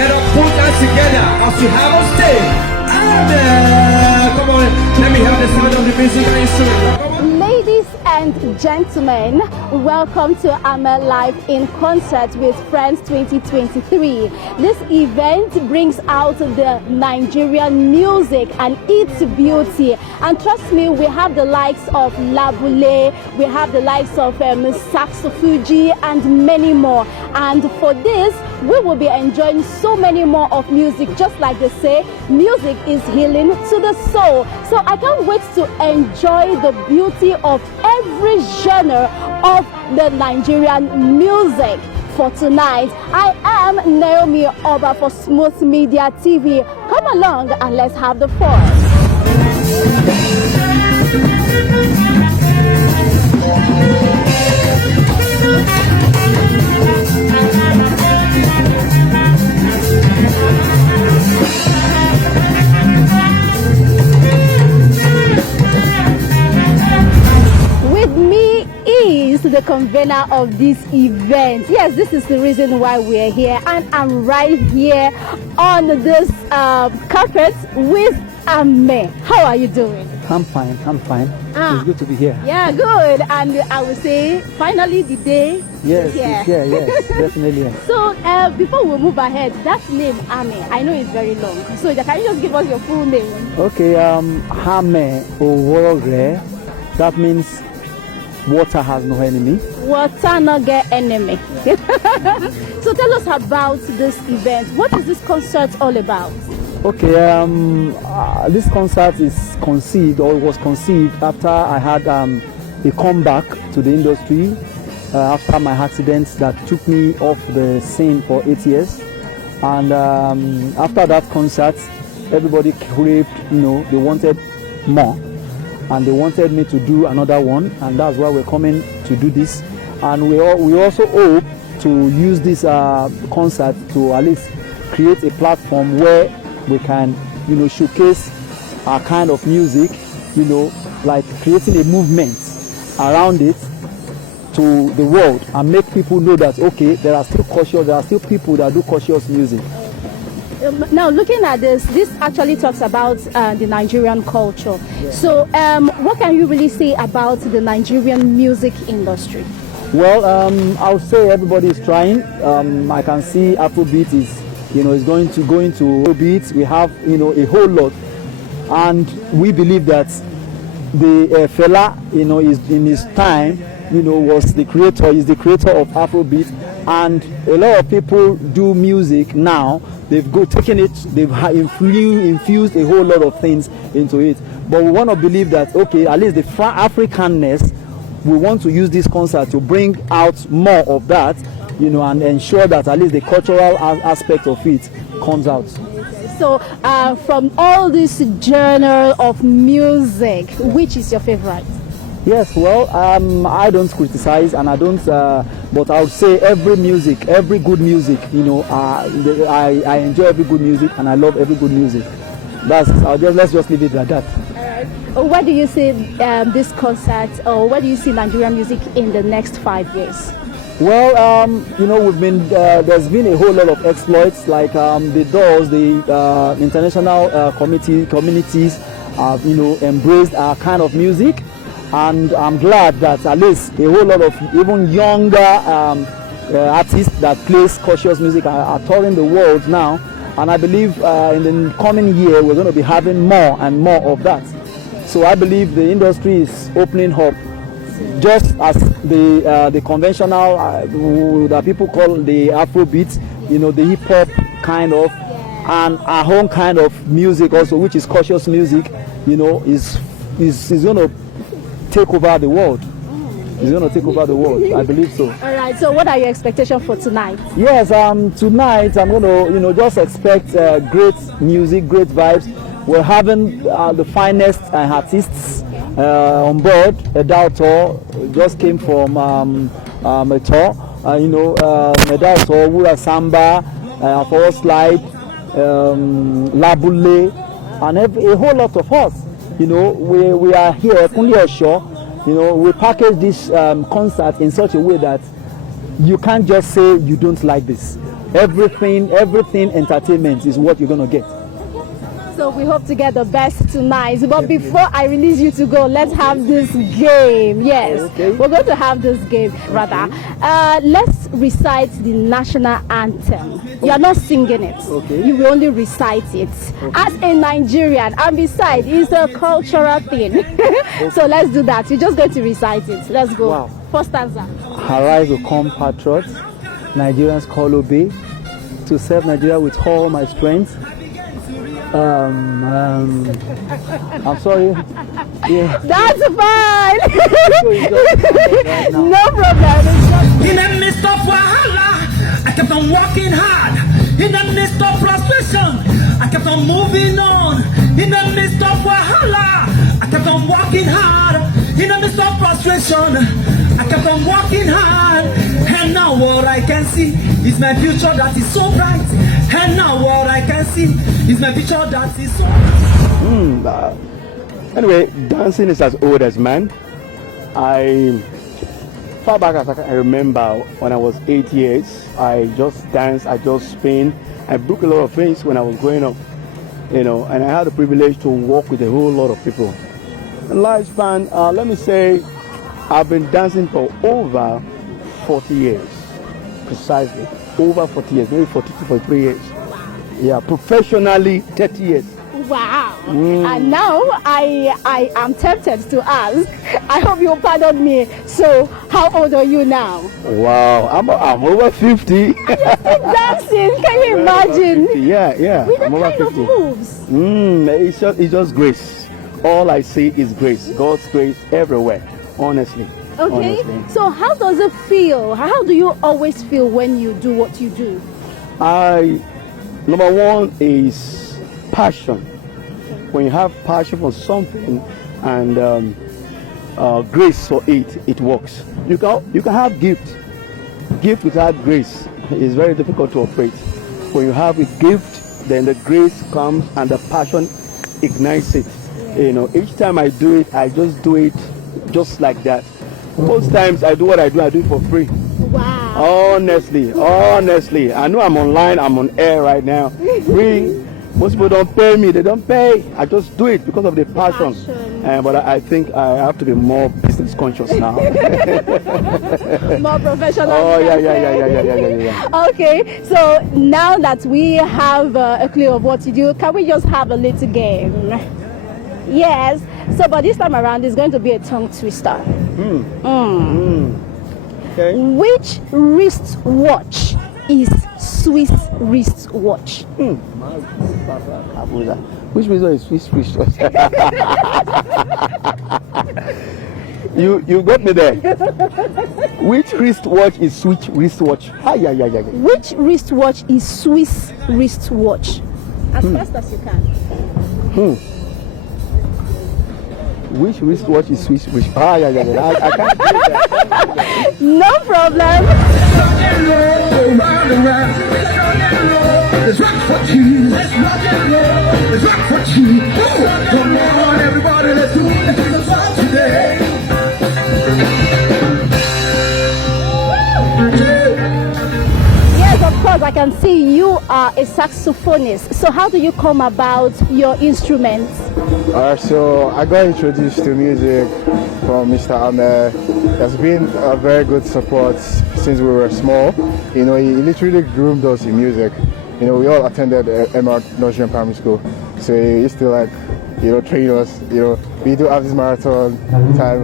Let us put that together as we have on stage. Come on, let me have the sound of the music and instrument. Ladies and gentlemen, welcome to Amel Live in Concert with Friends 2023. This event brings out the Nigerian music and its beauty. And trust me, we have the likes of Labule, we have the likes of Saxo Fuji and many more. And for this, we will be enjoying so many more of music. Just like they say, music is healing to the soul. So I can't wait to enjoy the beauty of every genre of the Nigerian music. For tonight, I am Naomi Oba for Smooth Media TV. Come along and let's have the fun. With me is the convener of this event. Yes, this is the reason why we're here, and I'm right here on this carpet with Ame. How are you doing? I'm fine. It's good to be here. Yeah, good. And I would say, finally the day Yes, is here. yes, definitely. Yes. So, before we move ahead, that name, Ame, I know it's very long. So, can you just give us your full name? Okay, Hame Owore. That means water has no enemy. Water no get enemy. So, tell us about this event. What is this concert all about? Okay, this concert is conceived, or was conceived after I had a comeback to the industry after my accident that took me off the scene for 8 years. And after that concert, everybody craved, they wanted more, and they wanted me to do another one, and that's why we're coming to do this. And we also hope to use this concert to at least create a platform where we can, showcase our kind of music, like creating a movement around it to the world and make people know that, okay, there are still people that do conscious music. Now, looking at this actually talks about the Nigerian culture. Yeah. So, what can you really say about the Nigerian music industry? Well, I would say everybody is trying. I can see Afrobeat is going to Afrobeat. We have, a whole lot, and we believe that the fella, is in his time, was the creator. Is the creator of Afrobeat, and a lot of people do music now. They've taken it. They've infused a whole lot of things into it. But we want to believe that, okay, at least the Africanness, we want to use this concert to bring out more of that. And ensure that at least the cultural aspect of it comes out. So, from all this genre of music, which is your favorite? Yes, well, I don't criticize, and I don't, but I would say every good music, I enjoy every good music, and I love every good music. Let's just leave it like that. All right. Where do you see this concert, or where do you see Nigerian music in the next 5 years? Well, there's been a whole lot of exploits, like the Doors, the international communities have, embraced our kind of music, and I'm glad that at least a whole lot of even younger artists that plays conscious music are touring the world now, and I believe in the coming year we're going to be having more and more of that. So I believe the industry is opening up. Just as the conventional that people call the Afrobeat, the hip hop kind of, and our own kind of music also, which is conscious music, is going to take over the world. It's going to take over the world. I believe so. All right. So, what are your expectations for tonight? Yes. Tonight I'm going to, just expect great music, great vibes. We're having the finest artists on board. Edalto just came from a tour. Edalto, Wura Samba, Forward Slide, Labule, and a whole lot of us. We are here, Kunle Osho. We package this concert in such a way that you can't just say you don't like this. everything entertainment is what you're gonna get. So we hope to get the best tonight. But before I release you to go, let's have this game. Yes, Okay. we're going to have this game, rather. Let's recite the national anthem. You are not singing it. Okay. You will only recite it. As a Nigerian, and besides, it's a cultural thing. So let's do that. You're just going to recite it. Let's go. Wow. First stanza. Arise, O compatriots, Nigerians call obey, to serve Nigeria with all my strength. I'm sorry. Yeah. That's fine. Right now. No problem. In the midst of wahala, I kept on working hard. In the midst of frustration, I kept on moving on. In the midst of wahala, I kept on working hard. In the midst of frustration, I kept on working hard. And now what I can see is my future that is so bright. And now what I can see is my future that is so bright. Anyway, dancing is as old as man. Far back as I can remember, when I was 8 years, I just danced, I just spin. I broke a lot of things when I was growing up, and I had the privilege to work with a whole lot of people. In lifespan, let me say, I've been dancing for over 40 years, precisely. Over 40 years, maybe 42, 43 years. Yeah, professionally, 30 years. Wow. And now I am tempted to ask. I hope you'll pardon me. So, how old are you now? Wow, I'm over 50. You're still dancing. Can you imagine? 50. Yeah. With the I'm over kind of 50. moves. It's just grace. All I see is grace. God's grace everywhere. Honestly. Okay. Honestly. So, how does it feel? How do you always feel when you do what you do? Number one is passion. When you have passion for something and grace for it, it works. You can have gift. Gift without grace is very difficult to operate. When you have a gift, then the grace comes and the passion ignites it. Each time I do it, I just do it just like that. Most times I do what I do it for free. Wow. Honestly, I know I'm online, I'm on air right now. Free. Most people don't pay me, they don't pay. I just do it because of the passion. But I think I have to be more business conscious now. More professional. Oh, yeah. Okay, so now that we have a clue of what to do, can we just have a little game? Yes. So, but this time around, it's going to be a tongue twister. Okay. Which wristwatch is Swiss wristwatch? Which reason is Swiss wristwatch? You got me there. Which wristwatch is Swiss wristwatch? Which wristwatch is Swiss wristwatch? As fast as you can. Which wristwatch is Swiss wristwatch? I can't do that. No problem. Let's rock for you. Let's rock and roll. Let's rock for you. Come on, everybody, let's do it. Let's rock today. Yes, of course, I can see you are a saxophonist. So how do you come about your instruments? So I got introduced to music from Mr. Ahmed. There's been a very good support since we were small. He literally groomed us in music. We all attended Nigerian primary school. So he used to train us. We do have this marathon time,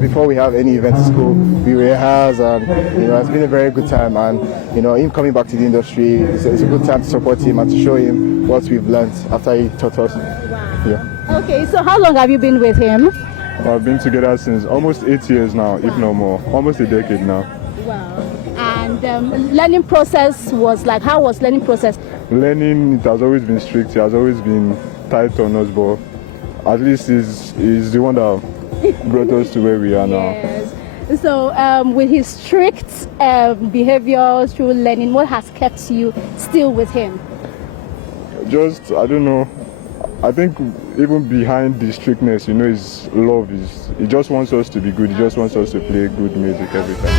before we have any event at school, we rehearse, and it's been a very good time. And him coming back to the industry, it's a good time to support him and to show him what we've learned after he taught us. Wow. Yeah. Okay, so how long have you been with him? I've been together since almost 8 years now, if no more, almost a decade now. Wow. And learning process was like, how was learning process? Learning, it has always been strict, it has always been tight on us, but at least he's the one that brought us to where we are now. Yes. So with his strict behavior through learning, what has kept you still with him? Just, I don't know, I think even behind the strictness, his love. He just wants us to be good, he just wants us to play good music every time.